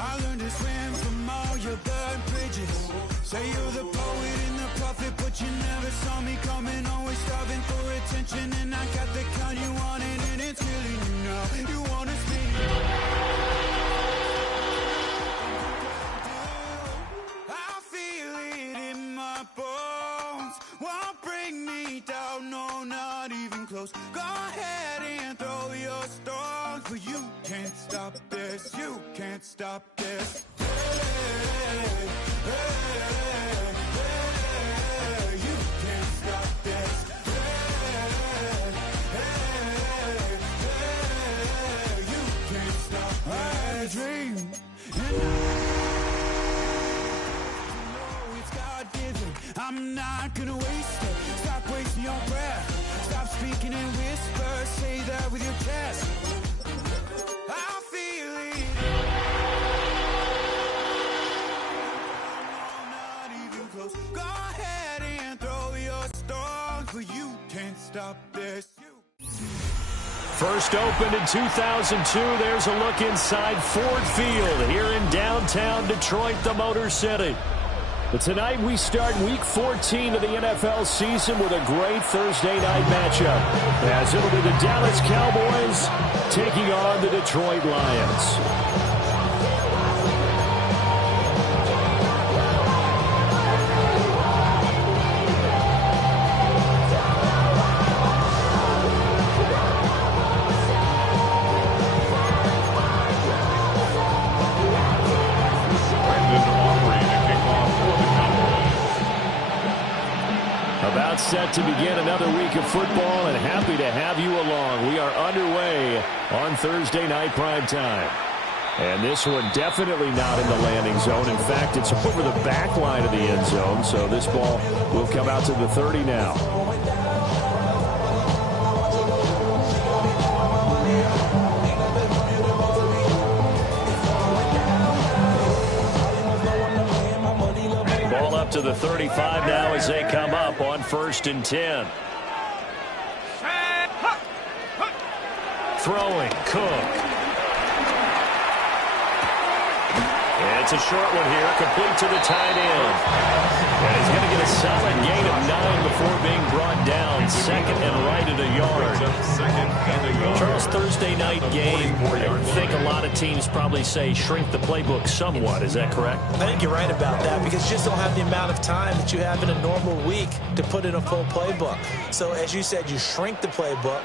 I learned to swim from all your burnt bridges. Say you're the poet and the prophet, but you never saw me coming. Always starving for attention, and I got the kind you wanted, and it's killing you now. You wanna spin I feel it in my bones. Won't bring me down, no, not even close. Go ahead and throw your stones, but you can't stop this. You can't stop this. Hey, hey, hey, you can't stop this. Hey, hey, hey, you can't stop this. I dream and it's God-given. I'm not gonna waste it. Stop wasting your breath. Stop speaking in whispers. Say that with your chest. I feel it. No, not even close. Go ahead and throw your stones, but you can't stop this. First opened in 2002. There's a look inside Ford Field here in downtown Detroit, the Motor City. But tonight we start Week 14 of the NFL season with a great Thursday night matchup, as it'll be the Dallas Cowboys taking on the Detroit Lions. About set to begin another week of football, and happy to have you along. We are underway on Thursday night primetime. And this one definitely not in the landing zone. In fact, it's over the back line of the end zone, so this ball will come out to the 30 now. Up to the 35 now as they come up on 1st and 10. Throwing, Cook. It's a short one here, complete to the tight end. And he's going to get a solid gain of 9 before being brought down. Second and right at a yard. Charles, Thursday night game, I think a lot of teams probably say shrink the playbook somewhat. Is that correct? I think you're right about that, because you just don't have the amount of time that you have in a normal week to put in a full playbook. So as you said, you shrink the playbook.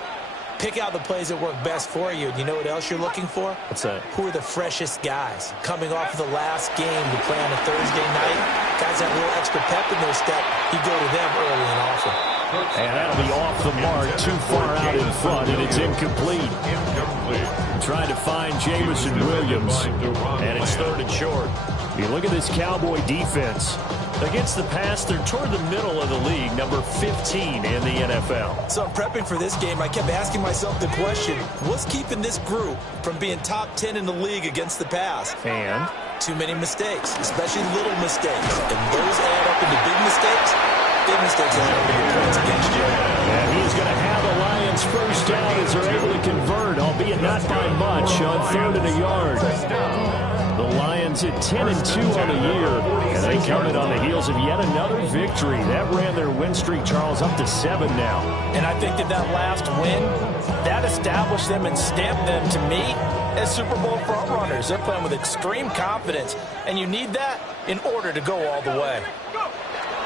Pick out the plays that work best for you. And you know what else you're looking for? What's that? Who are the freshest guys? Coming off of the last game to play on a Thursday night, guys that little extra pep in their step, you go to them early and often. And that'll be off the mark, too far out in front, and it's incomplete. Trying to find Jamison Williams, and it's 3rd and short. You look at this Cowboy defense. Against the pass, they're toward the middle of the league, number 15 in the NFL. So I'm prepping for this game. I kept asking myself the question, what's keeping this group from being top 10 in the league against the pass? And? Too many mistakes, especially little mistakes. And those add up into big mistakes. Big mistakes add up into points against you. And he's going to have the Lions first down as they're able to convert, albeit not by much, on 3rd and a yard. The Lions at 10-2 on the year, and they come in on the heels of yet another victory. That ran their win streak, Charles, up to 7 now. And I think that last win, that established them and stamped them, to me, as Super Bowl frontrunners. They're playing with extreme confidence, and you need that in order to go all the way.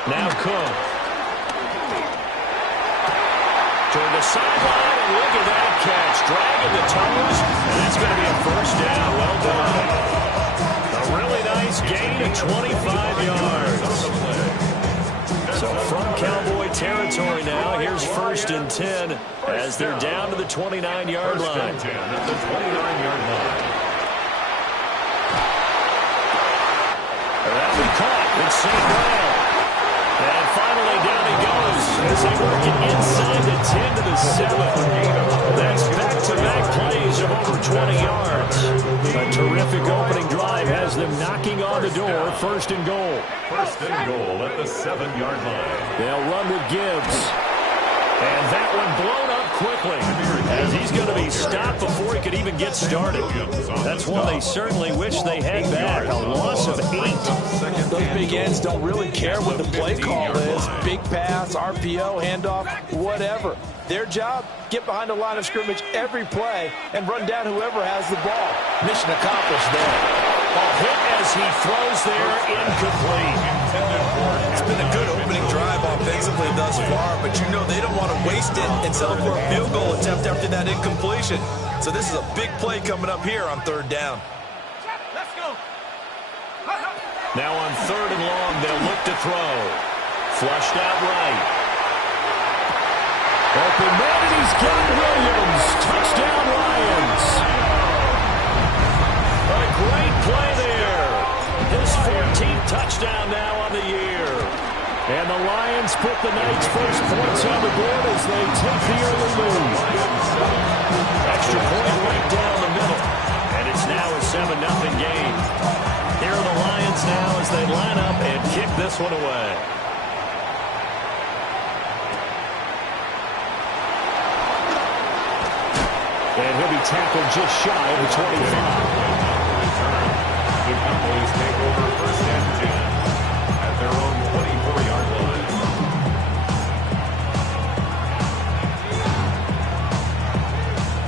Now Cook. Toward the sideline, and look at that catch. Dragging the toes, and that's going to be a first down. Well done. A really nice gain of 25 yards. So from Cowboy territory now, here's 1st and 10 as they're down to the 29-yard line. That'll be caught. It's St. Brown. And finally down he goes as they work it inside the 10 to the 7. That's back-to-back plays of over 20 yards. A terrific opening drive has them knocking on the door. 1st and goal. 1st and goal at the 7-yard line. They'll run with Gibbs. And that one blown up quickly as he's going to be stopped before he could even and get started. That's one they certainly wish they had back. A loss of 8. Those big ends don't really care what the play call is. Big pass, RPO, handoff, whatever. Their job, get behind the line of scrimmage every play and run down whoever has the ball. Mission accomplished there. A hit as he throws there, incomplete. It's been a good opening drive offensively thus far, but you know they don't want to waste it and settle for a field goal attempt after that incompletion. So this is a big play coming up here on 3rd down. Let's go. Now on 3rd and long, they'll look to throw. Flushed out right. Open man, and he's got Williams. Touchdown, Lions. A great play there. His 14th touchdown now on the year. And the Lions put the night's first points on the board as they take the early lead. Extra point right down the middle. And it's now a 7-0 game. Here are the Lions now as they line up and kick this one away. And he'll be tackled just shy of the 25. The Cowboys take over 1st and 10 at their own 24-yard line.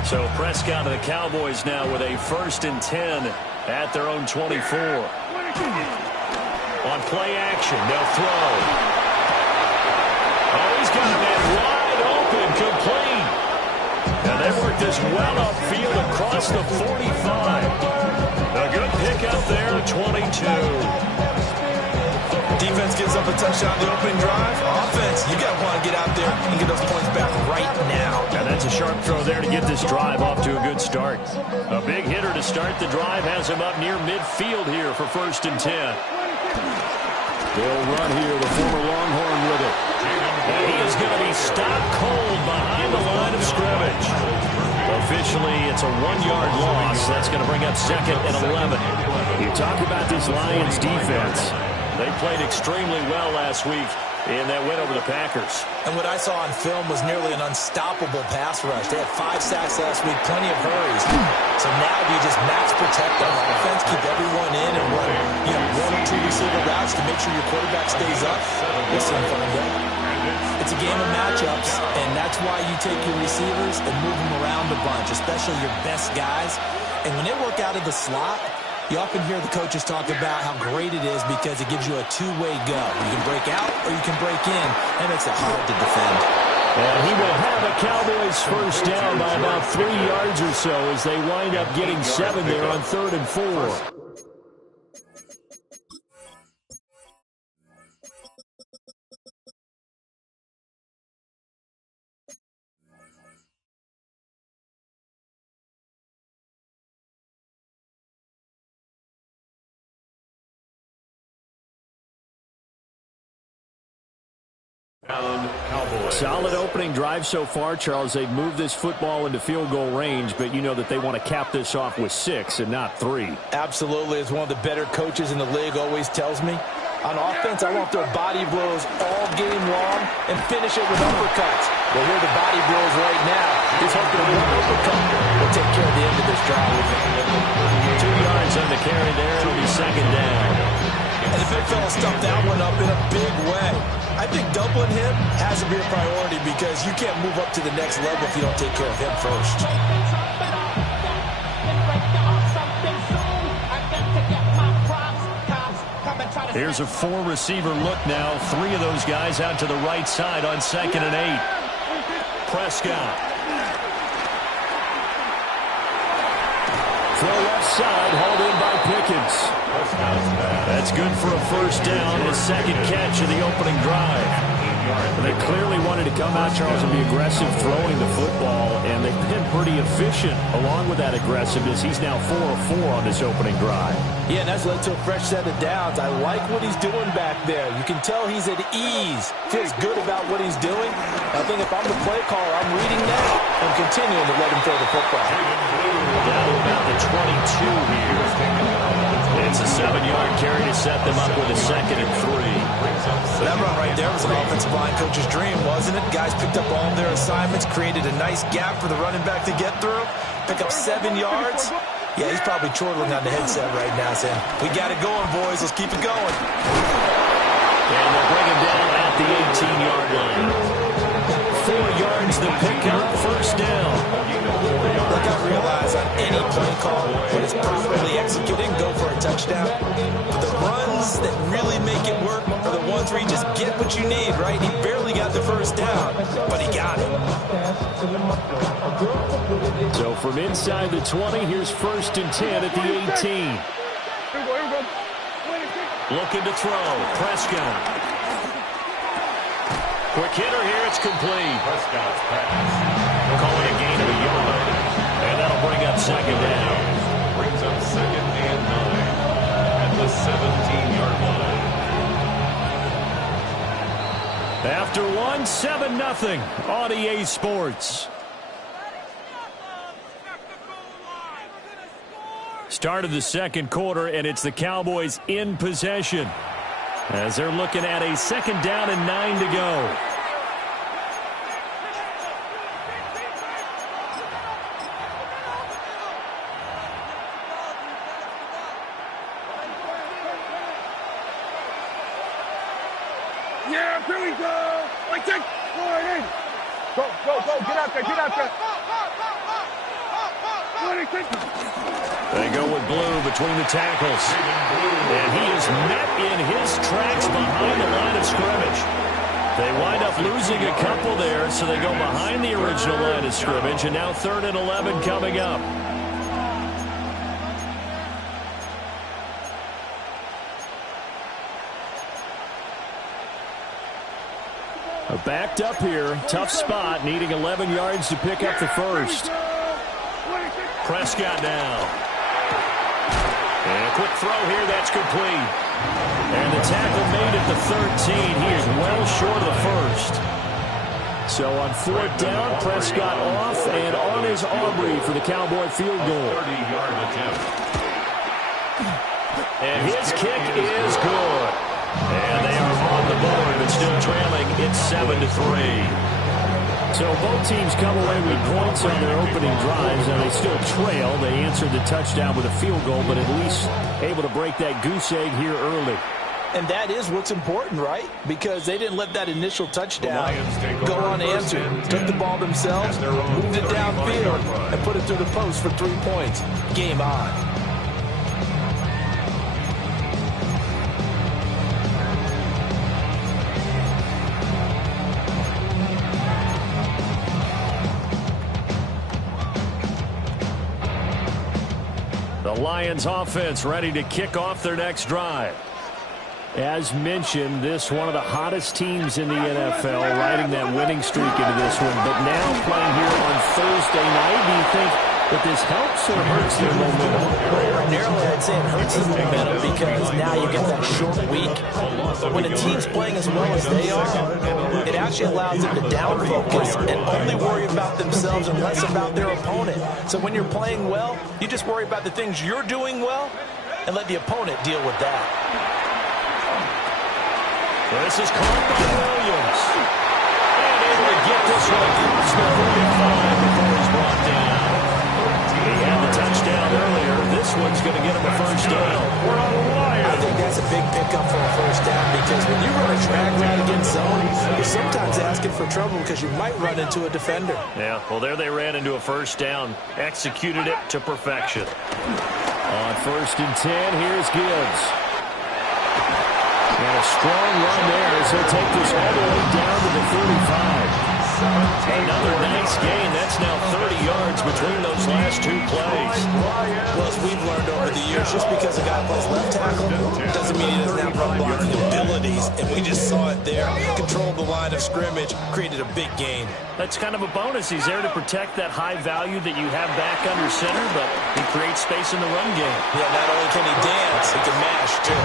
So Prescott and the Cowboys now with a 1st and 10 at their own 24. On play action, they'll throw. Oh, he's got a man wide open, complete. And they work this well upfield across the 45. A good pickup there, 22. Defense gives up a touchdown on the opening drive. Offense, you got to want to get out there and get those points back right now. And that's a sharp throw there to get this drive off to a good start. A big hitter to start the drive has him up near midfield here for 1st and 10. They'll run here, the former Longhorn with it. And he is going to be stopped cold behind the line of scrimmage. Officially, it's a 1-yard loss. That's going to bring up 2nd and 11. You talk about this Lions defense. They played extremely well last week in that win over the Packers. And what I saw on film was nearly an unstoppable pass rush. They had 5 sacks last week, plenty of hurries. So now do you just max protect on offense, keep everyone in, and run 1 or 2 receiver routes to make sure your quarterback stays up? We'll soon find out. It's a game of matchups, and that's why you take your receivers and move them around a bunch, especially your best guys. And when they work out of the slot, you often hear the coaches talk about how great it is because it gives you a two-way go. You can break out or you can break in. That makes it hard to defend. And he will have a Cowboys first down by about 3 yards or so as they wind up getting 7 there on 3rd and 4. Solid opening drive so far, Charles. They've moved this football into field goal range, but you know that they want to cap this off with 6 and not 3. Absolutely. As one of the better coaches in the league always tells me, on offense, I want their body blows all game long and finish it with uppercuts. Well, here are the body blows right now. He's hoping one uppercut will take care of the end of this drive. 2 yards on the carry there. It'll be 2nd down. And the big fella stuffed that one up in a big way. I think doubling him has to be a priority because you can't move up to the next level if you don't take care of him first. Here's a 4-receiver look now. 3 of those guys out to the right side on 2nd and 8. Prescott. Throw left side, hauled in by Pickens. That's good for a first down, his 2nd catch of the opening drive. They clearly wanted to come out, Charles, and be aggressive throwing the football, and they've been pretty efficient along with that aggressiveness. He's now 4 of 4 on this opening drive. Yeah, and that's led to a fresh set of downs. I like what he's doing back there. You can tell he's at ease, feels good about what he's doing. I think if I'm the play caller, I'm reading that and continuing to let him throw the football. Down to about the 22 here. It's a 7-yard carry to set them up with a 2nd and 3. That run right there was an offensive line coach's dream, wasn't it? Guys picked up all their assignments, created a nice gap for the running back to get through. pick up 7 yards. Yeah, he's probably chortling on the headset right now saying, we got it going, boys. Let's keep it going. And they'll bring him down at the 18-yard line. 4 yards to pick up, first down. Look, I realize on any play call, when it's properly executed, go for a touchdown. But the runs that really make it work are the ones where you just get what you need, right? He barely got the first down, but he got it. So from inside the 20, here's 1st and 10 at the 18. Looking to throw. Prescott. Quick hitter here. It's complete. Prescott's pass. Calling a gain of a yard. And that'll bring up 2nd down. Brings up 2nd and 9 at the 17-yard line. After one, 7-0 on EA Sports. Start of the 2nd quarter, and it's the Cowboys in possession as they're looking at a 2nd down and 9 to go. Yeah, here we go. Like, take forward in. Go, get out there, get out there. They go with Blue between the tackles. And he is met in his tracks behind the line of scrimmage. They wind up losing a couple there, so they go behind the original line of scrimmage, and now 3rd and 11 coming up. Backed up here, tough spot, needing 11 yards to pick up the first. Prescott now. And a quick throw here, that's complete. And the tackle made at the 13. He is well short of the first. So on 4th down, Prescott off, and on is Aubrey for the Cowboy field goal. 30-yard attempt. And his kick is good. And they are on the board, but still trailing. It's 7-3. So both teams come away with points on their opening drives, and they still trail. They answered the touchdown with a field goal, but at least able to break that goose egg here early. And that is what's important, right? Because they didn't let that initial touchdown go unanswered. Took the ball themselves, moved it downfield, and put it through the post for 3 points. Game on. The Lions offense ready to kick off their next drive. As mentioned, this one of the hottest teams in the NFL, riding that winning streak into this one. But now playing here on Thursday night, do you think that this helps or hurts their momentum? Ordinarily, I'd say it hurts the momentum because now you get that short week. When a team's playing as well as they are, it actually allows them to down focus and only worry about themselves and less about their opponent. So when you're playing well, you just worry about the things you're doing well and let the opponent deal with that. This is caught by Williams. And able to get this one across the 45 before he's brought down. He had the touchdown earlier. This one's going to get him a first down. I think that's a big pickup for a first down because when you run a drag route against zone, you're sometimes asking for trouble because you might run into a defender. Yeah, well, there they ran into a first down. Executed it to perfection. On 1st and 10, here's Gibbs. And a strong run there as he'll take this all the way down to the 35. Another nice gain. That's now 30 yards between those last 2 plays. Well, as we've learned over the years, just because a guy plays left tackle doesn't mean he doesn't have run blocking abilities. And we just saw it there. Controlled the line of scrimmage, created a big gain. That's kind of a bonus. He's there to protect that high value that you have back under center, but he creates space in the run game. Yeah, not only can he dance, he can mash, too.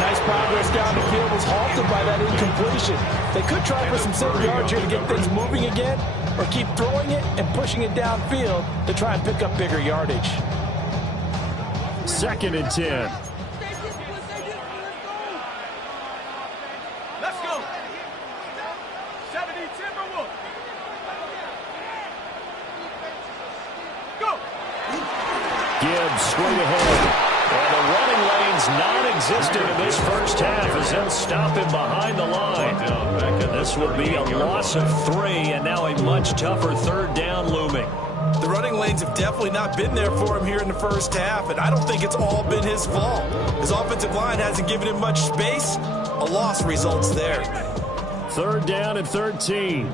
Nice progress down the field was halted by that incompletion. They could try for some 7 yards here to get things moving again, or keep throwing it and pushing it downfield to try and pick up bigger yardage. 2nd and 10. Let's go. 70 Timberwolves. Go. Gibbs straight ahead. And the running lane's non-existent in this first half as they'll stop him behind the line. And this will be a loss of 3, and now a much tougher third down looming. The running lanes have definitely not been there for him here in the first half, and I don't think it's all been his fault. His offensive line hasn't given him much space. A loss results there. Third down and 13.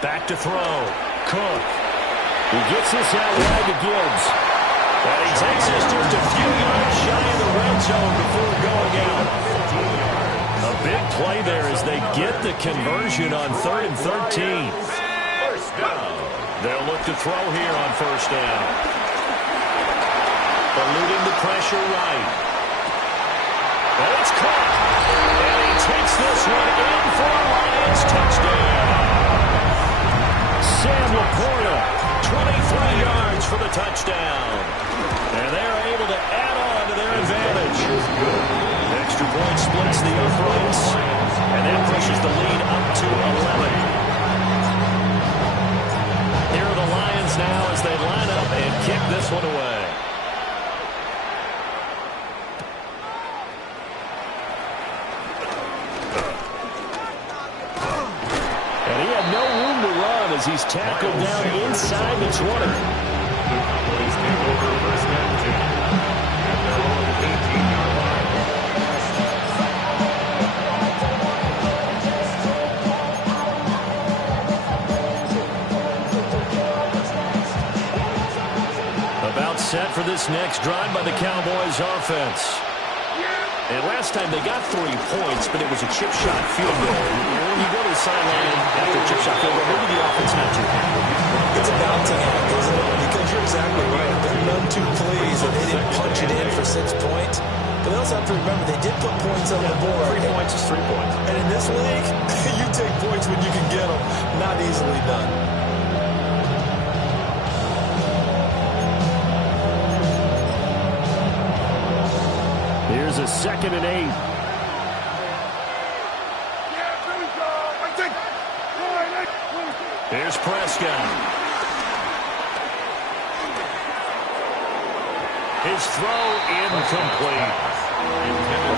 Back to throw. Cook. He gets this out wide to Gibbs. And he takes this just a few yards shy of the red zone before going out. A big play there as they get the conversion on 3rd and 13. First down. They'll look to throw here on first down. Eluding the pressure right. And it's caught. And he takes this one in for a Lions touchdown. Sam Laporta, 23 yards for the touchdown. And they're able to add on to their advantage. Extra point splits the uprights. And that pushes the lead up to 11. Here are the Lions now as they line up and kick this one away. And he had no room to run as he's tackled down inside the 20. The Cowboys take over first and 10 at their own 18-yard line. About set for this next drive by the Cowboys offense. And last time they got 3 points, but it was a chip shot field goal. When you go to the sideline after a chip shot field goal, maybe the offense not too happy. It's a balancing act, isn't it? Because you're exactly right. They're none too pleased that they didn't punch it in for 6 points. But they also have to remember they did put points on the board. 3 points is 3 points. And in this league, you take points when you can get them. Not easily done. Here's a 2nd and 8. Here's Prescott. His throw incomplete.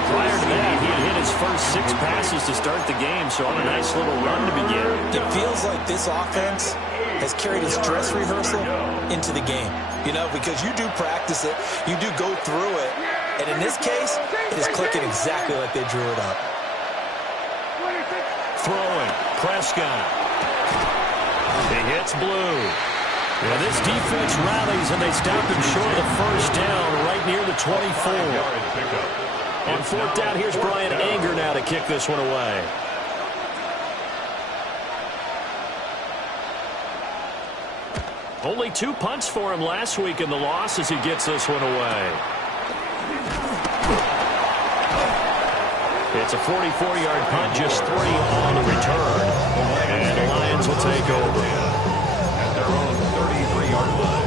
Prior to that, he had hit his first 6 passes to start the game, so on a nice little run to begin. It feels like this offense has carried its dress rehearsal into the game. You know, because you do practice it, you do go through it, and in this case, it is clicking exactly like they drew it up. Throwing, Prescott. He hits Blue. Yeah, this defense rallies, and they stop him short of the first down right near the 24. On 4th down, here's Brian Anger now to kick this one away. Only 2 punts for him last week in the loss as he gets this one away. It's a 44-yard punt, just 3 on the return. And the Lions will take over. At their own 33-yard line.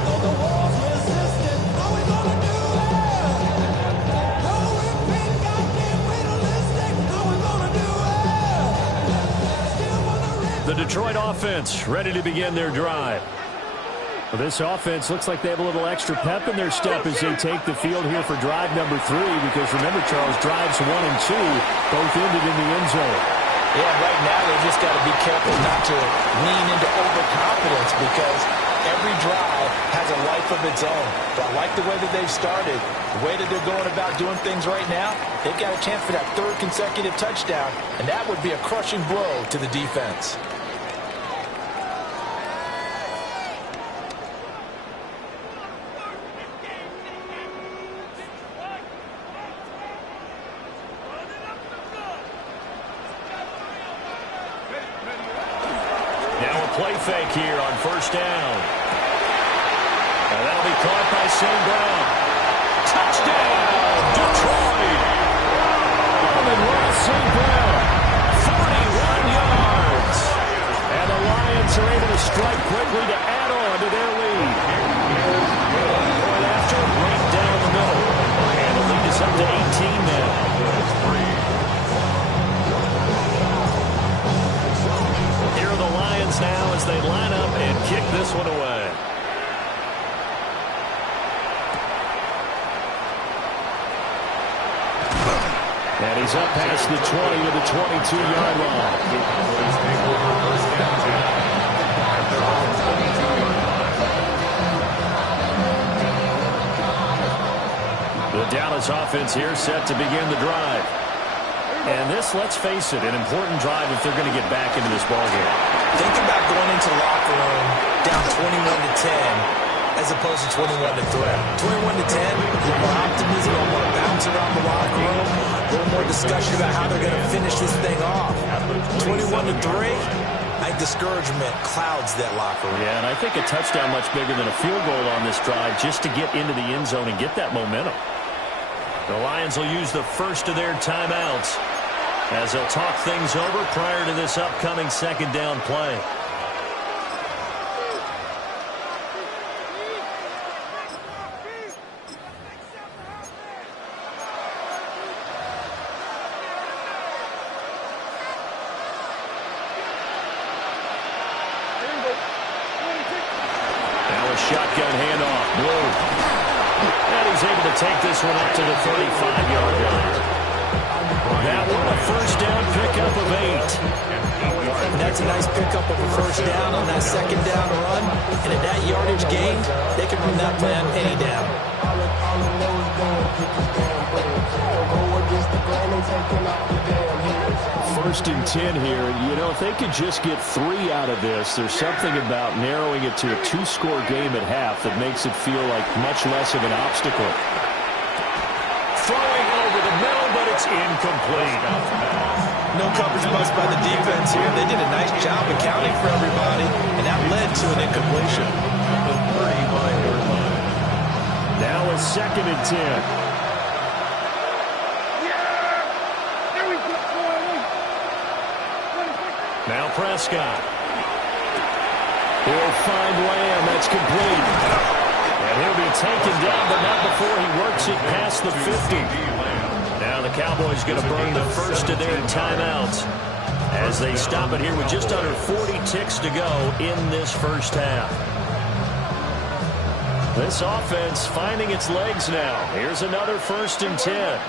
The Detroit offense ready to begin their drive. Well, this offense looks like they have a little extra pep in their step as they take the field here for drive number 3, because remember, Charles, drives 1 and 2 both ended in the end zone. Yeah, right now they just got to be careful not to lean into overconfidence, because every drive has a life of its own. But I like the way that they've started, the way that they're going about doing things right now. They've got a chance for that 3rd consecutive touchdown, and that would be a crushing blow to the defense. Play fake here on first down. And that'll be caught by St. Brown. Touchdown, Detroit! Amon-Ra St. Brown, 41 yards. And the Lions are able to strike quickly to add on to their lead. Point after, right down the middle. And the lead is up to 18 now. Here are the Lions now as they line up and kick this one away. he's up past the 20 to the 22-yard line. Cowboys take over first down 10 at their own 22-yard line. The Dallas offense here set to begin the drive. And this, let's face it, an important drive if they're going to get back into this ballgame. Think about going into the locker room down 21-10 as opposed to 21-3. 21-10, a little more optimism, a little more bounce around the locker room, a little more discussion about how they're going to finish this thing off. 21-3, I think discouragement clouds that locker room. Yeah, and I think a touchdown much bigger than a field goal on this drive just to get into the end zone and get that momentum. The Lions will use the first of their timeouts as they'll talk things over prior to this upcoming second down play. Now a shotgun handoff. Blue. And he's able to take this one up to the 35-yard line. That one a first down pickup of 8. And that's a nice pickup of a first down on that second down run. And at that yardage gained, they can run that plan any down. First and 10 here. You know, if they could just get 3 out of this, there's something about narrowing it to a 2-score game at half that makes it feel like much less of an obstacle. Throwing over the middle, but it's incomplete. No coverage bust by the defense here. They did a nice job accounting for everybody, and that led to an incompletion. The 35-yard line. Now a second and 10. Now Prescott. He'll find Lamb. That's complete. And he'll be taken down, but not before he works it past the 50. Now the Cowboys going to burn the first of their timeouts as they stop it here with just under 40 ticks to go in this first half. This offense finding its legs now. Here's another first and 10.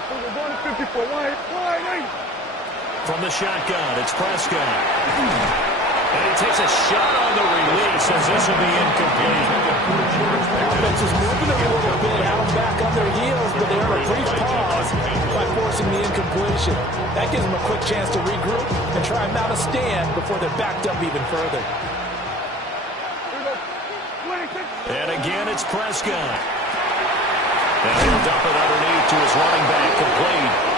From the shotgun, it's Prescott. And he takes a shot on the release as this will be incomplete. Offense is moving a little bit out back on their heels, but they earn a brief pause by forcing the incompletion. That gives them a quick chance to regroup and try and mount a stand before they're backed up even further. And again, it's Prescott. And he'll dump it underneath to his running back, complete.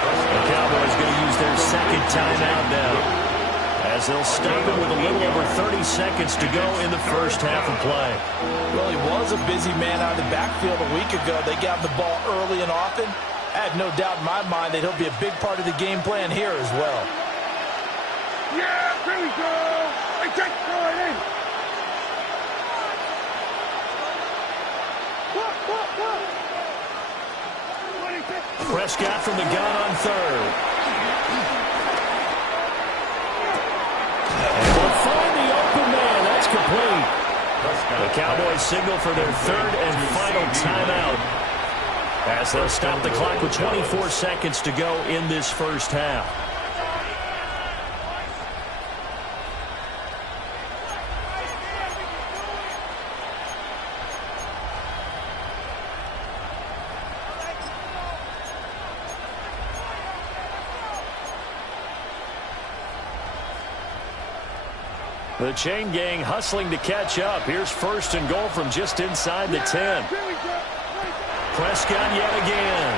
The Cowboys going to use their second timeout now as they'll stop it with a little over 30 seconds to go in the first half of play. Well, he was a busy man out of the backfield a week ago. They got the ball early and often. I have no doubt in my mind that he'll be a big part of the game plan here as well. Yeah, here we go. I take it in. Prescott from the gun on third. And will find the open man. That's complete. The Cowboys signal for their third and final timeout as they'll stop the clock with 24 seconds to go in this first half. The chain gang hustling to catch up. Here's first and goal from just inside the 10. Prescott yet again.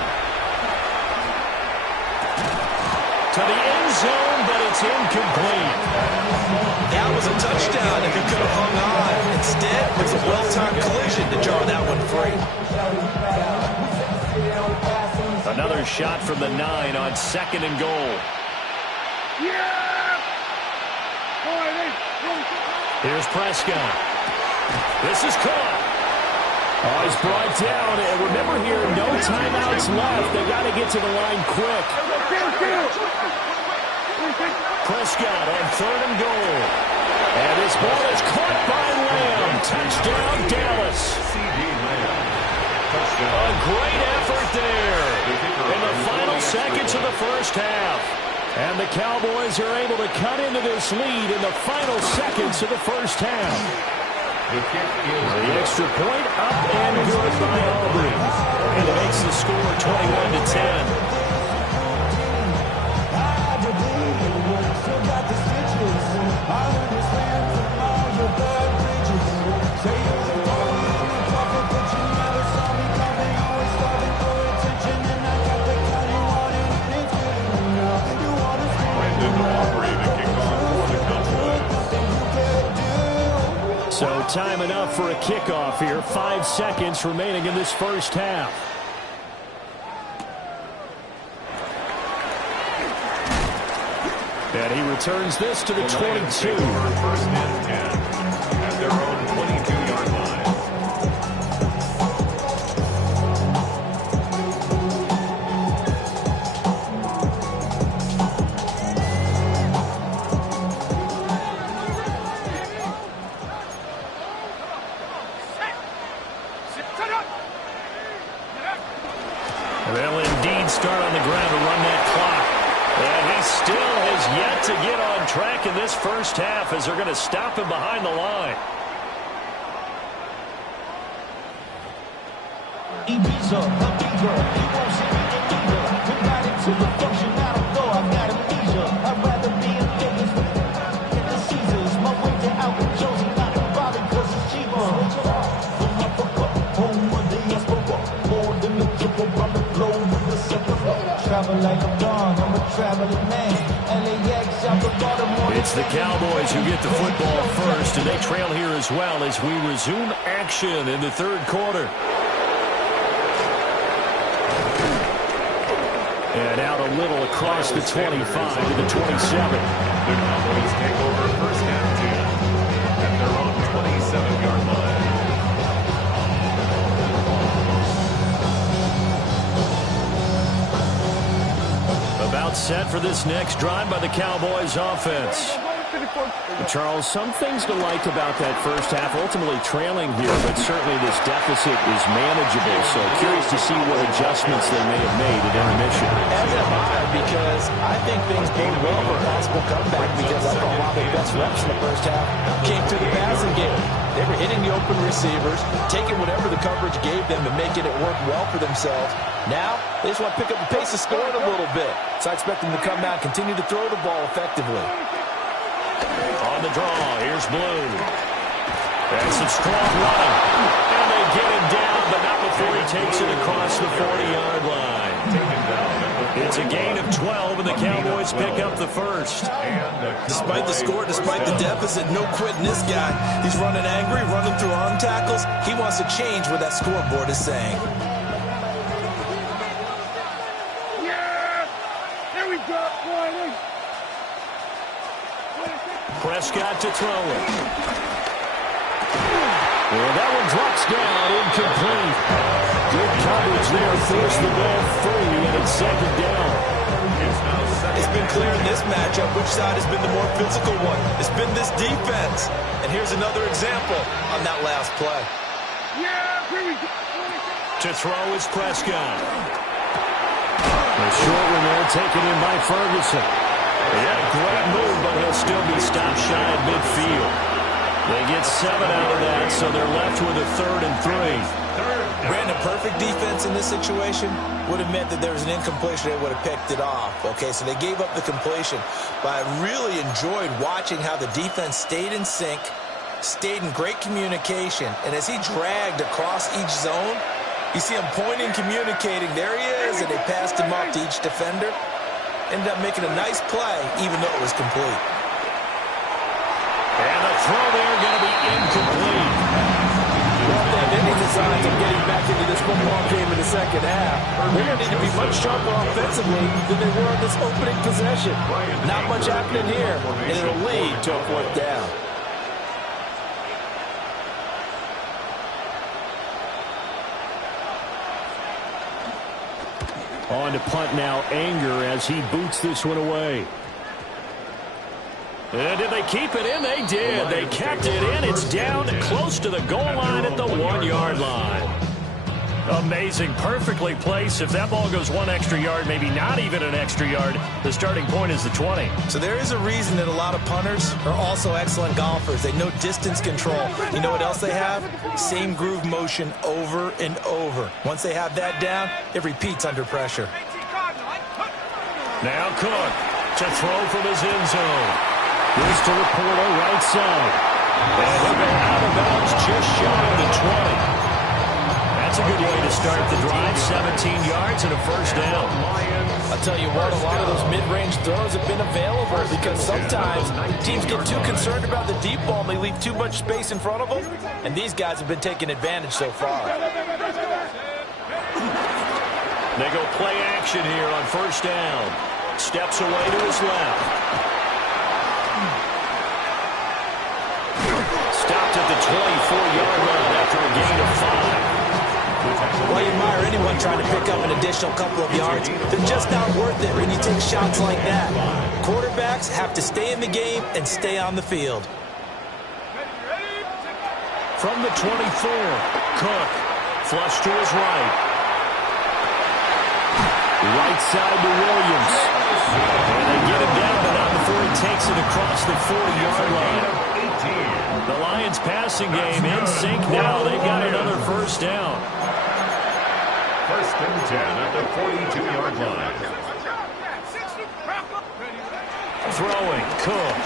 To the end zone, but it's incomplete. That was a touchdown if he could have hung on. Instead, it was a well-timed collision to jar that one free. Another shot from the 9 on second and goal. Here's Prescott. This is caught. Oh, he's brought down. And remember here, no timeouts left. They got to get to the line quick. Prescott on third and goal. And this ball is caught by Lamb. Touchdown, Dallas. A great effort there. In the final seconds seconds of the first half. And the Cowboys are able to cut into this lead in the final seconds of the first half. The extra point up and good by Aubrey. And it makes the score 21-10. So time enough for a kickoff here. 5 seconds remaining in this first half. And he returns this to the 22. First and 10 at their own 22-yard line. They'll indeed start on the ground to run that clock. And he still has yet to get on track in this first half as they're going to stop him behind the line. Ibiza, Ibiza, he won't see me either. Invited to the function, I don't go, I've got amnesia. I'd rather be in Vegas than the Caesars. My way to out with Josie, not in Bali, cause it's cheaper. Home of the Espera, more than the triple, I'm the flow with the second. Travel like I'm gone, I'm a traveling man. LAX, out the Baltimore. It's the Cowboys who get the football first, and they trail here as well as we resume action in the third quarter. And out a little across the 25 to the 27. The Cowboys take over first and 10 at their own 27-yard line. About set for this next drive by the Cowboys offense. Charles, some things to like about that first half, ultimately trailing here, but certainly this deficit is manageable, so curious to see what adjustments they may have made at intermission. As am I, because I think things bode well for a possible comeback, because I thought one of their best reps in the first half came through the passing game. They were hitting the open receivers, taking whatever the coverage gave them and making it work well for themselves. Now, they just want to pick up the pace of scoring a little bit. So I expect them to come out and continue to throw the ball effectively. On the draw, here's Blue. That's some strong running. And they get him down, but not before he takes it across the 40-yard line. It's a gain of 12, and the Cowboys pick up the first. Despite the score, despite the deficit, no quitting this guy. He's running angry, running through arm tackles. He wants to change what that scoreboard is saying. Yeah! There we go, boy. Prescott to throw it. And that one drops down, incomplete. Good coverage there, forced the ball free, and it's second down. It's been clear in this matchup which side has been the more physical one. It's been this defense. And here's another example on that last play. Yeah, here we go. To throw is Prescott. A short one there, taken in by Ferguson. Yeah, great move, but he'll still be stopped shy at midfield. They get 7 out of that, so they're left with a 3rd and 3. Brandon, perfect defense in this situation would have meant that there was an incompletion. They would have picked it off. Okay, so they gave up the completion. But I really enjoyed watching how the defense stayed in sync, stayed in great communication. And as he dragged across each zone, you see him pointing, communicating. There he is, and they passed him up to each defender. Ended up making a nice play, even though it was complete. And the throw there going to be incomplete. Well, if they have any designs of getting back into this football game in the second half, they're going to need to be much sharper offensively than they were in this opening possession. Not much happening here, and it'll lead to a 4th down. On to punt now, Anger, as he boots this one away. And did they keep it in? They did. They kept it in. It's down close to the goal line at the 1-yard line. Amazing. Perfectly placed. If that ball goes one extra yard, maybe not even an extra yard, the starting point is the 20. So there is a reason that a lot of punters are also excellent golfers. They know distance control. You know what else they have? Same groove motion over and over. Once they have that down, it repeats under pressure. Now Cook to throw from his end zone. Here's to Laporta, right side. And he'll go out of bounds just shy of the 20. That's a good way to start the drive. 17 yards and a first down. I'll tell you what, a lot of those mid-range throws have been available because sometimes teams get too concerned about the deep ball and they leave too much space in front of them, and these guys have been taking advantage so far. They go play action here on first down. Steps away to his left. Stopped at the 24-yard line after a gain of 5. Well, you admire anyone trying to pick up an additional couple of yards. They're just not worth it when you take shots like that. Quarterbacks have to stay in the game and stay on the field. From the 24, Cook. Flush to his right. Right side to Williams. And they get him down, but not before he takes it across the 40-yard line. The Lions passing game in sync now. They've got another first down. First and 10 at the 42-yard line. Throwing, Cook.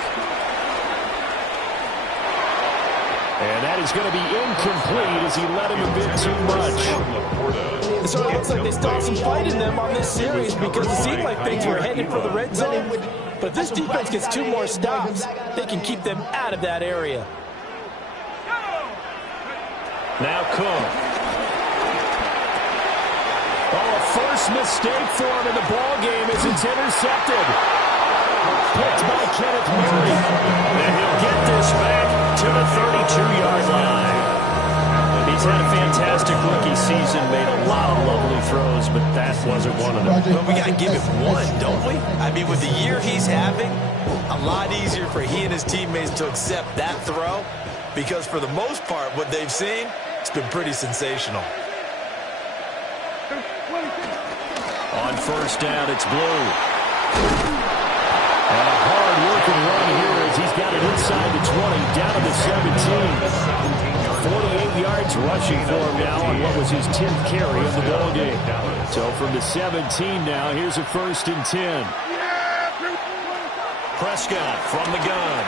And that is going to be incomplete as he let him a bit too much. It sort of looks like they still have some fight in them on this series because it seemed like things were headed for the red zone. But if this defense gets 2 more stops, they can keep them out of that area. Now Cook. Oh, a first mistake for him in the ball game as it's intercepted. Picked by Kenneth Murray. And he'll get this back to the 32-yard line. He's had a fantastic rookie season, made a lot of lovely throws, but that wasn't one of them. But we got to give him one, don't we? I mean, with the year he's having, a lot easier for he and his teammates to accept that throw because for the most part, what they've seen, it's been pretty sensational. On first down, it's Blue. And a hard-working run here as he's got it inside the 20, down to the 17. 48 yards rushing for him now on what was his 10th carry of the ball game. So from the 17 now, here's a first and 10. Prescott from the gun.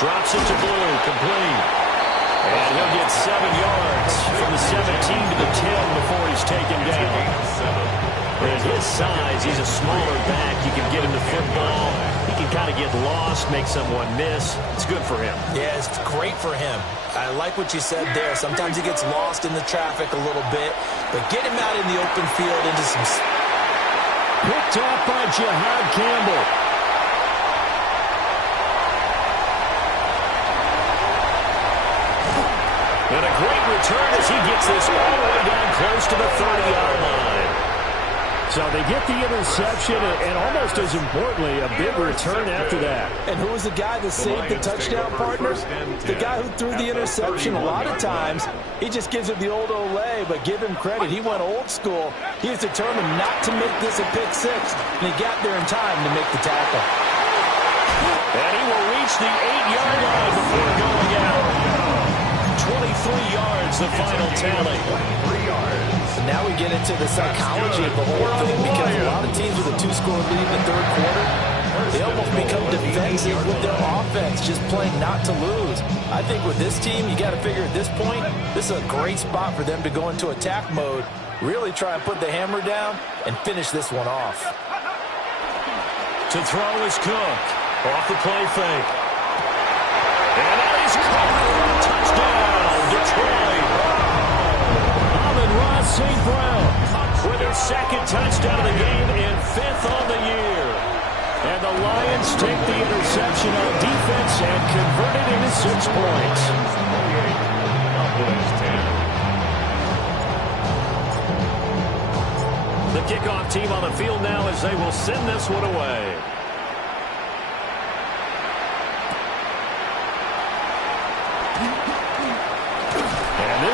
Drops it to Blue, complete. And he'll get 7 yards from the 17 to the 10 before he's taken down. At his size, he's a smaller back. You can get him the football. He can kind of get lost, make someone miss. It's good for him. Yeah, it's great for him. I like what you said there. Sometimes he gets lost in the traffic a little bit, but get him out in the open field into some... Picked off by Jihad Campbell. And a great return as he gets this all the way down close to the 30-yard line. So they get the interception, and almost as importantly, a big return after that. And who was the guy that saved the touchdown, partner? The guy who threw the interception. A lot of times, he just gives it the old Olay, but give him credit. He went old school. He was determined not to make this a pick six, and he got there in time to make the tackle. And he will reach the 8-yard line before going out. 23 yards, the final tally. Now we get into the psychology of the whole thing because a lot of teams with a 2-score lead in the third quarter, they almost become defensive with their offense, just playing not to lose. I think with this team, you got to figure at this point, this is a great spot for them to go into attack mode, really try and put the hammer down and finish this one off. To throw is Cook. Off the play fake. And that is caught. Touchdown, Detroit. Amon-Ra St. Brown with his second touchdown of the game and 5th on the year. And the Lions take the interception on defense and convert it into 6 points. The kickoff team on the field now as they will send this one away.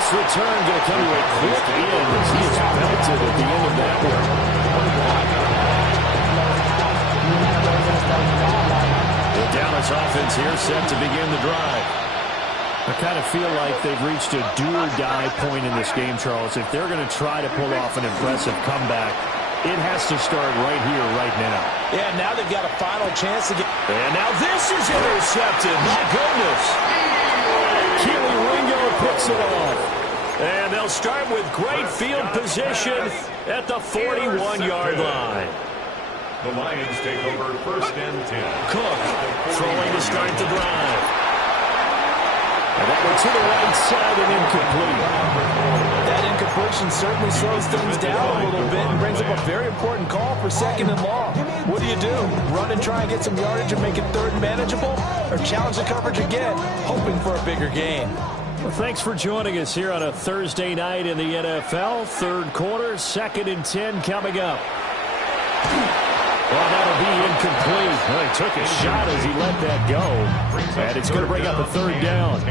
This return going to come to a quick end as he is belted at the end of that one. The Dallas offense here set to begin the drive. I kind of feel like they've reached a do-or-die point in this game, Charles. If they're going to try to pull off an impressive comeback, it has to start right here, right now. Yeah, now they've got a final chance to get... And now this is intercepted. My goodness. Keely Ringo picks it off. And they'll start with great field position at the 41-yard line. The Lions take over 1st and 10. Cook throwing to start the drive. And that one to the right side and incomplete. That incompletion certainly slows things down a little bit and brings up a very important call for 2nd and long. What do? Run and try and get some yardage and make it 3rd and manageable? Or challenge the coverage again, hoping for a bigger gain? Well, thanks for joining us here on a Thursday night in the NFL. 3rd quarter, 2nd and 10 coming up. Well, that'll be incomplete. Well, he took a shot as he let that go. And it's going to bring up a 3rd down.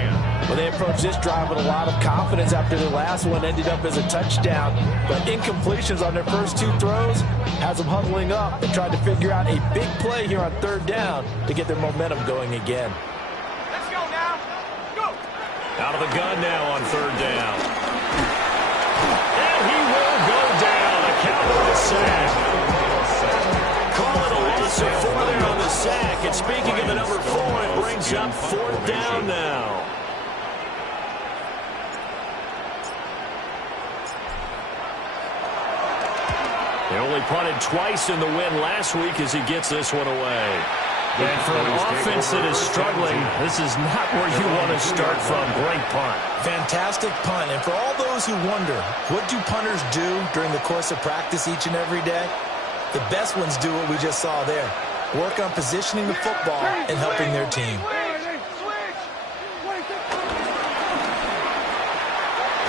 Well, they approached this drive with a lot of confidence after the last one ended up as a touchdown. But incompletions on their first 2 throws has them huddling up and trying to figure out a big play here on 3rd down to get their momentum going again. Let's go now. Go. Out of the gun now on 3rd down. And he will go down. A Cowboys sack. Call it a loss of 4 there on the sack. And speaking of the number 4, it brings up 4th down now. They only punted twice in the win last week as he gets this one away. And for an offense that is struggling, this is not where you want to start from. Great punt. Fantastic punt. And for all those who wonder, what do punters do during the course of practice each and every day? The best ones do what we just saw there. Work on positioning the football and helping their team.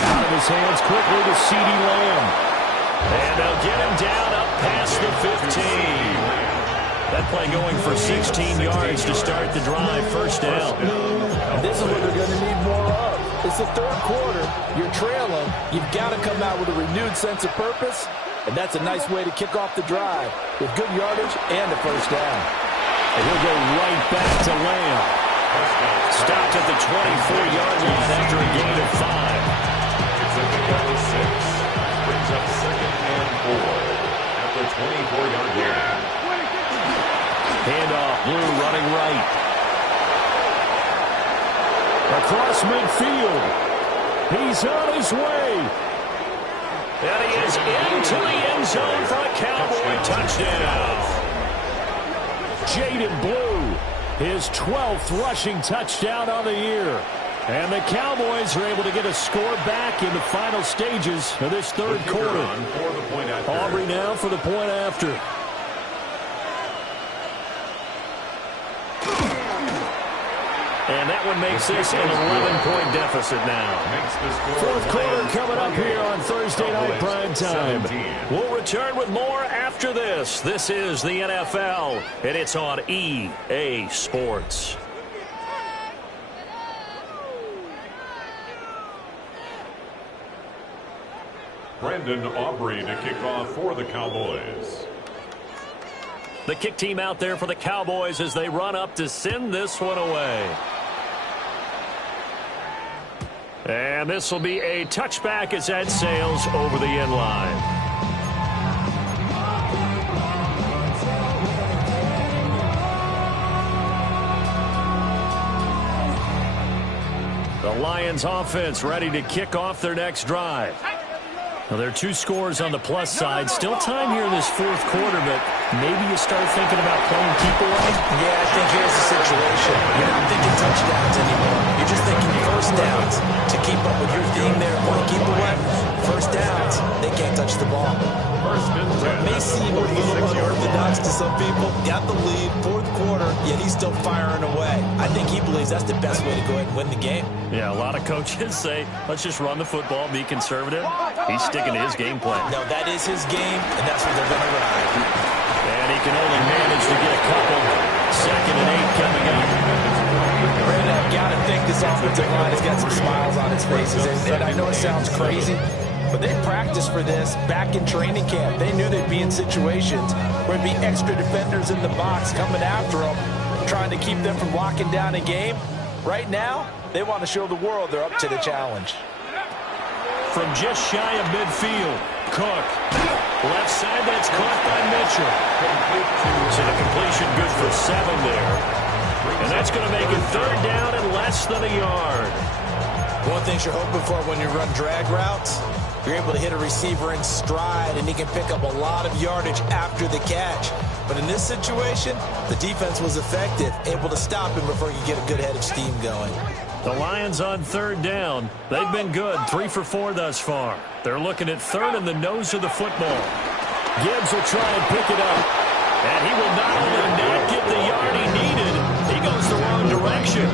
Out of his hands quickly to CeeDee Lamb. And they'll get him down up past the 15. That play going for 16 yards to start the drive. 1st down. This is what they're going to need more of. It's the 3rd quarter. You're trailing. You've got to come out with a renewed sense of purpose. And that's a nice way to kick off the drive with good yardage and a 1st down. And he'll go right back to Lamb. Stopped at the 24-yard line after a gain of 5. It's a pick up of 6. Brings up 2nd and 4 at the 24-yard line. Handoff, Blue running right. Across midfield. He's on his way. And he is into the end zone for a Cowboy touchdown. Jaden Blue, his 12th rushing touchdown on the year. And the Cowboys are able to get a score back in the final stages of this 3rd quarter. Aubrey now for the point after. And that one makes this an 11-point deficit now. 4th quarter coming up here on Thursday Night Prime Time. We'll return with more after this. This is the NFL, and it's on EA Sports. Brandon Aubrey to kick off for the Cowboys. The kick team out there for the Cowboys as they run up to send this one away. And this will be a touchback as that sails over the end line. The Lions offense ready to kick off their next drive. Now, there are 2 scores on the plus side. Still time here in this 4th quarter, but maybe you start thinking about playing keep away. Yeah, I think here's the situation. You're not thinking touchdowns anymore. You're just thinking 1st downs. To keep up with your theme there, playing keep away, 1st downs, they can't touch the ball. It may seem a little unorthodox to some people. Got the lead, 4th quarter, yet he's still firing away. I think he believes that's the best way to go ahead and win the game. Yeah, a lot of coaches say, let's just run the football, be conservative. He's sticking to his game plan. No, that is his game, and that's what they're going to ride. And he can only manage to get a couple. 2nd and 8 coming up. Brandon, I've got to think this offensive line has got some smiles on its faces. And I know it sounds crazy, but they practiced for this back in training camp. They knew they'd be in situations where there'd be extra defenders in the box coming after them, trying to keep them from locking down a game. Right now, they want to show the world they're up to the challenge. From just shy of midfield, Cook. Left side, that's caught by Mitchell. So the completion good for 7 there. And that's going to make it 3rd down and less than a yard. One thing you're hoping for when you run drag routes, you're able to hit a receiver in stride, and he can pick up a lot of yardage after the catch. But in this situation, the defense was effective, able to stop him before he could get a good head of steam going. The Lions on 3rd down. They've been good, 3 for 4 thus far. They're looking at 3rd in the nose of the football. Gibbs will try and pick it up. And he will not only not get the yard he needed, he goes the wrong direction.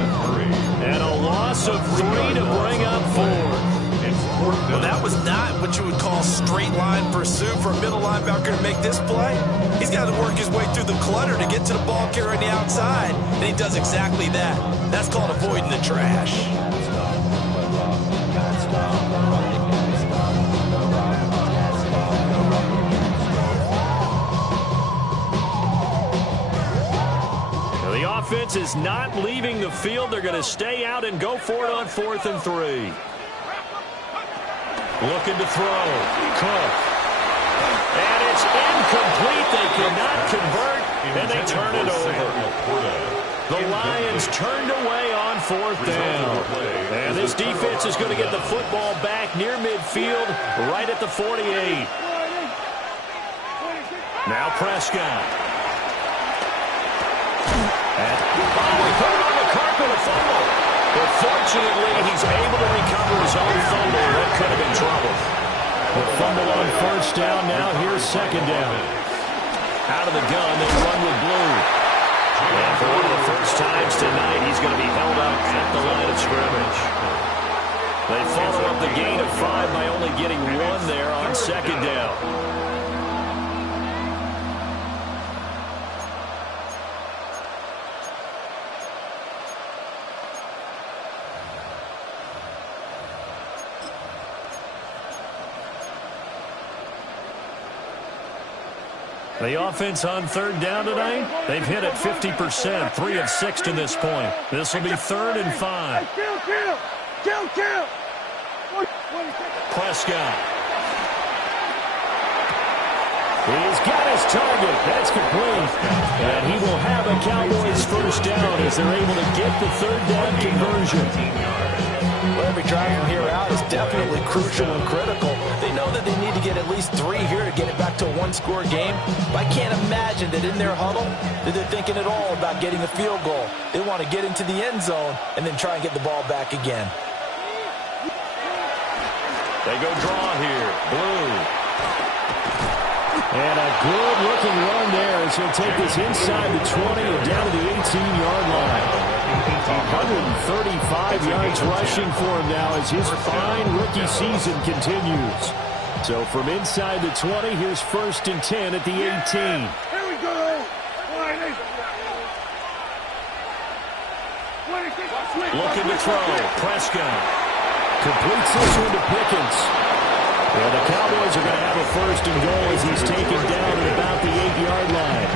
And a loss of 3 to bring up 4. Well, that was not what you would call straight line pursuit for a middle linebacker to make this play. He's got to work his way through the clutter to get to the ball carrier on the outside, and he does exactly that. That's called avoiding the trash. The offense is not leaving the field. They're going to stay out and go for it on 4th and 3. Looking to throw. Cook. And it's incomplete. They cannot convert, and they turn it over. The Lions turned away on 4th down. And this defense is going to get the football back near midfield, right at the 48. Now Prescott. He put it on the carpet, a fumble. But fortunately, he's able to recover his own fumble. That could have been trouble. The fumble on 1st down. Now here's 2nd down. Out of the gun, they run with Blue. And for one of the first times tonight, he's going to be held up at the line of scrimmage. They follow up the gain of 5 by only getting 1 there on 2nd down. The offense on 3rd down tonight, they've hit it 50%, 3 of 6 to this point. This will be 3rd and 5. Kill. Prescott. He's got his target. That's complete. And he will have a Cowboys 1st down as they're able to get the 3rd down conversion. Well, every drive from here out is definitely crucial and critical. They know that they need to get at least 3 here to get it back to a 1-score game. But I can't imagine that in their huddle that they're thinking at all about getting a field goal. They want to get into the end zone and then try and get the ball back again. They go draw here. Blue. And a good-looking run there as he'll take this inside the 20 and down to the 18-yard line. 135 yards rushing for him now as his fine rookie season continues. So from inside the 20, here's 1st and 10 at the 18. Here we go. Looking to throw. Prescott completes this one to Pickens. And the Cowboys are going to have a 1st and goal as he's taken down at about the 8-yard line.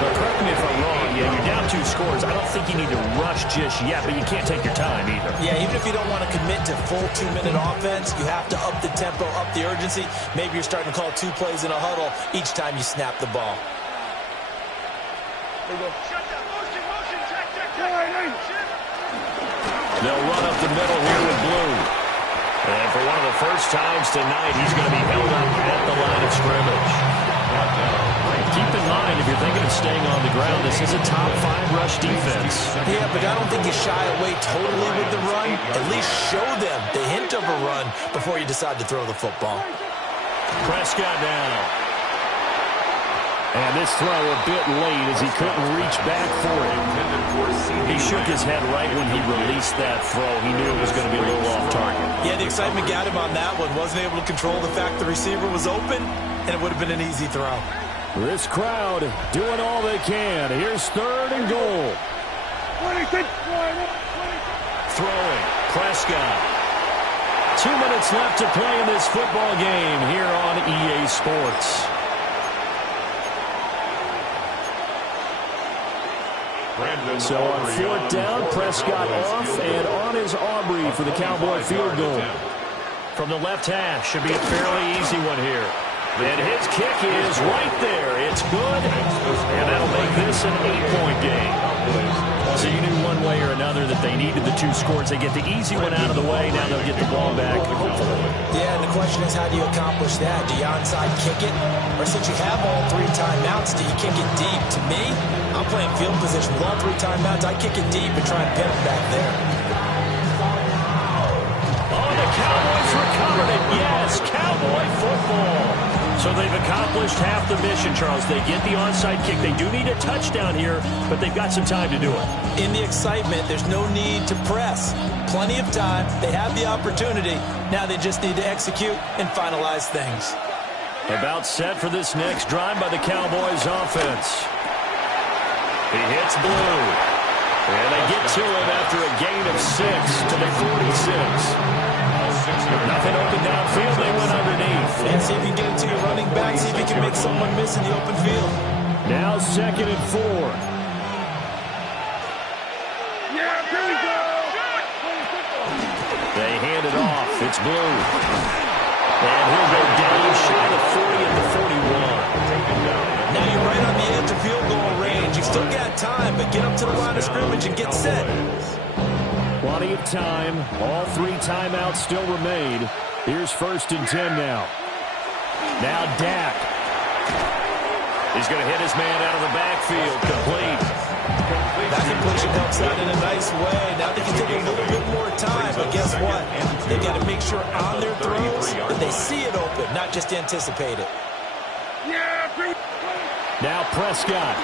Now, correct me if I'm wrong. Yeah, you're down 2 scores. I don't think you need to rush just yet, but you can't take your time either. Yeah, even if you don't want to commit to full 2-minute offense, you have to up the tempo, up the urgency. Maybe you're starting to call 2 plays in a huddle each time you snap the ball. They'll run up the middle here with Blue. And for one of the first times tonight, he's going to be held up at the line of scrimmage. Keep in mind, if you're thinking of staying on the ground, this is a top 5 rush defense. Yeah, but I don't think you shy away totally with the run. At least show them the hint of a run before you decide to throw the football. Prescott down. And this throw a bit late as he couldn't reach back for it. He shook his head right when he released that throw. He knew it was going to be a little off target. Yeah, the excitement got him on that one. Wasn't able to control the fact the receiver was open, and it would have been an easy throw. This crowd doing all they can. Here's 3rd and goal. Throwing, Prescott. 2 minutes left to play in this football game here on EA Sports. So on fourth down, Prescott off, and on is Aubrey for the Cowboy field goal. From the left half, should be a fairly easy one here. And his kick is right there. It's good, and that'll make this an 8-point game. So you knew one way or another that they needed the 2 scores. They get the easy one out of the way. Now they'll get the ball back, hopefully. Yeah, and the question is, how do you accomplish that? Do you onside kick it? Or since you have all 3 timeouts, do you kick it deep? To me, I'm playing field position with all 3 timeouts. I kick it deep and try and pin them back there. Oh, the Cowboys recovered it. Yes, Cowboy football. So they've accomplished half the mission, Charles. They get the onside kick. They do need a touchdown here, but they've got some time to do it. In the excitement, there's no need to press. Plenty of time. They have the opportunity. Now they just need to execute and finalize things. About set for this next drive by the Cowboys offense. He hits blue. And they get to him after a gain of 6 to the 46. Nothing open downfield. They went underneath. And see if you can get it to your running back. See if you can make someone miss in the open field. Now 2nd and 4. Yeah, here we go. They hand it off. It's blue. And he'll go down shy of 40 at the 41. Now you're right on the edge of field goal range. You've still got time, but get up to the line of scrimmage and get set. Plenty of time. All 3 timeouts still remain. Here's 1st and 10 now. Now Dak. He's going to hit his man out of the backfield. Complete. That completion helps out in a nice way. Now they can take a little bit more time, but guess what? They've got to make sure on their throws that they see it open, not just anticipate it. Now Prescott.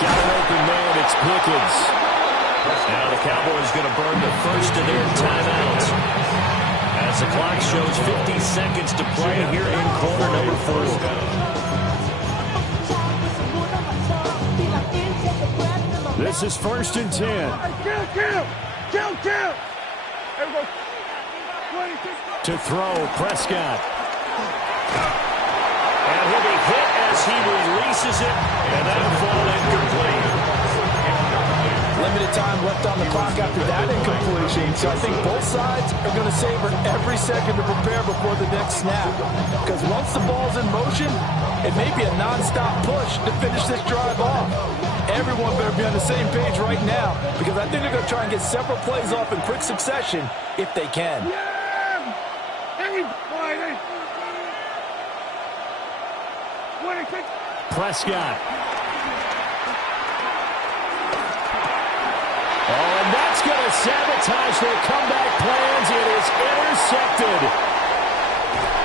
Got an open man. It's Pickens. Now the Cowboys going to burn the first of their timeouts. As the clock shows 50 seconds to play here in quarter number 4. This is 1st and 10. Kill. To throw, Prescott. And he'll be hit as he releases it, and that'll fall incomplete. Limited time left on the clock after that incompletion. So I think both sides are going to savor every second to prepare before the next snap. Because once the ball's in motion, it may be a nonstop push to finish this drive off. Everyone better be on the same page right now, because I think they're going to try and get several plays off in quick succession if they can. Prescott. Oh, and that's going to sabotage their comeback plans. It is intercepted.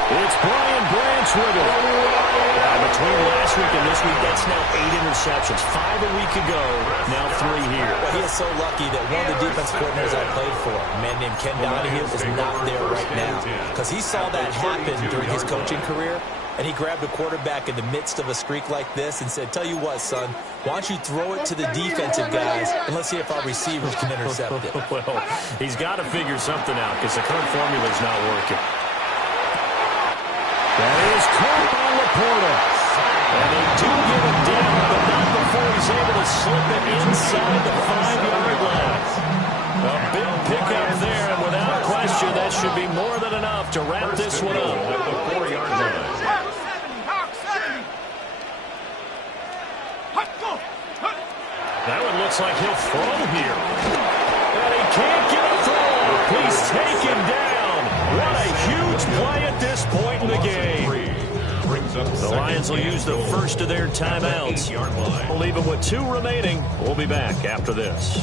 It's Brian Branch with it. Between last week and this week, that's now 8 interceptions. 5 a week ago, now 3 here. Well, he is so lucky that one of the defense coordinators I played for, a man named Ken Donahue, is not there right now. Because he saw that happen during his coaching career, and he grabbed a quarterback in the midst of a streak like this and said, tell you what, son, why don't you throw it to the defensive guys, and let's see if our receivers can intercept it. Well, he's got to figure something out because the current formula's not working. That is caught by Laporta. And they do get him down, but not before he's able to slip it inside the 5-yard line. A big pickup there, and without question, that should be more than enough to wrap this one up. At the 4-yard line. That one looks like he'll throw here. And he can't get a throw. He's taken down. What a huge play at this point in the game. The Lions will use the first of their timeouts. We'll leave them with 2 remaining. We'll be back after this.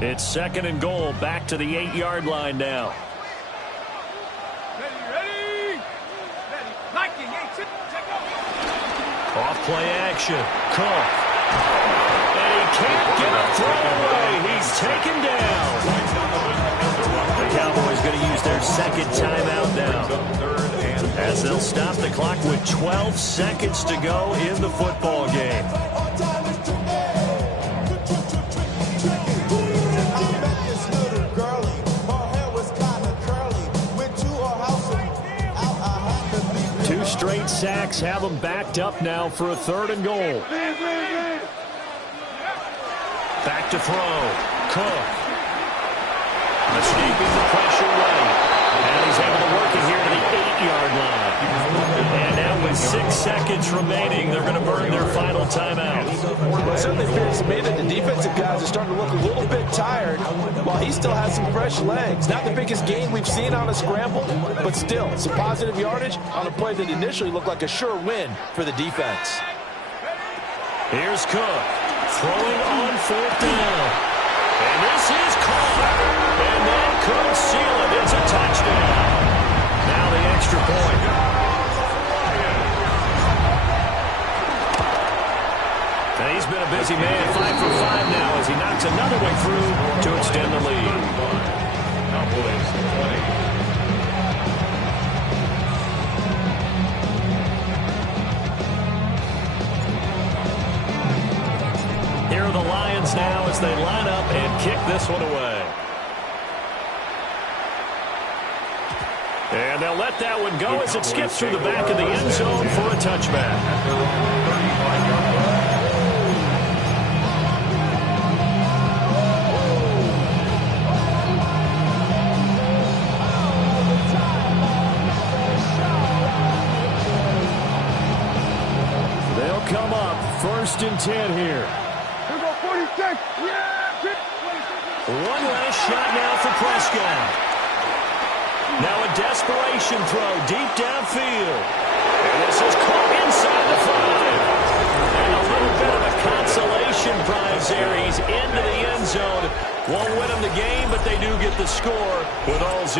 It's 2nd and goal. Back to the 8-yard line now. Off-play action. Cook. And he can't get a throw away. He's taken down. The Cowboys going to use their 2nd timeout now. as they'll stop the clock with 12 seconds to go in the football game. Two straight sacks have them backed up now for a 3rd and goal. Back to throw. Cook. Escaping the pressure right. And he's able to work it here to the 8-yard line. And now with 6 seconds remaining, they're going to burn their final timeout. Well, it certainly appears to me that the defensive guys are starting to look a little bit tired while he still has some fresh legs. Not the biggest gain we've seen on a scramble, but still some positive yardage on a play that initially looked like a sure win for the defense. Here's Cook throwing on 4th down. And this is caught. And that could seal it. It's a touchdown. Now the extra point. And he's been a busy man, 5 for 5 now as he knocks another one through to extend the lead. Cowboys 20. Here are the Lions now as they line up and kick this one away. And they'll let that one go as it skips through the back of the end zone for a touchback. They'll come up 1st and 10 here. One last shot now for Prescott. Now a desperation throw deep downfield. And this is caught inside the 5. And a little bit of a consolation prize there. He's into the end zone. Won't win him the game, but they do get the score with all 0.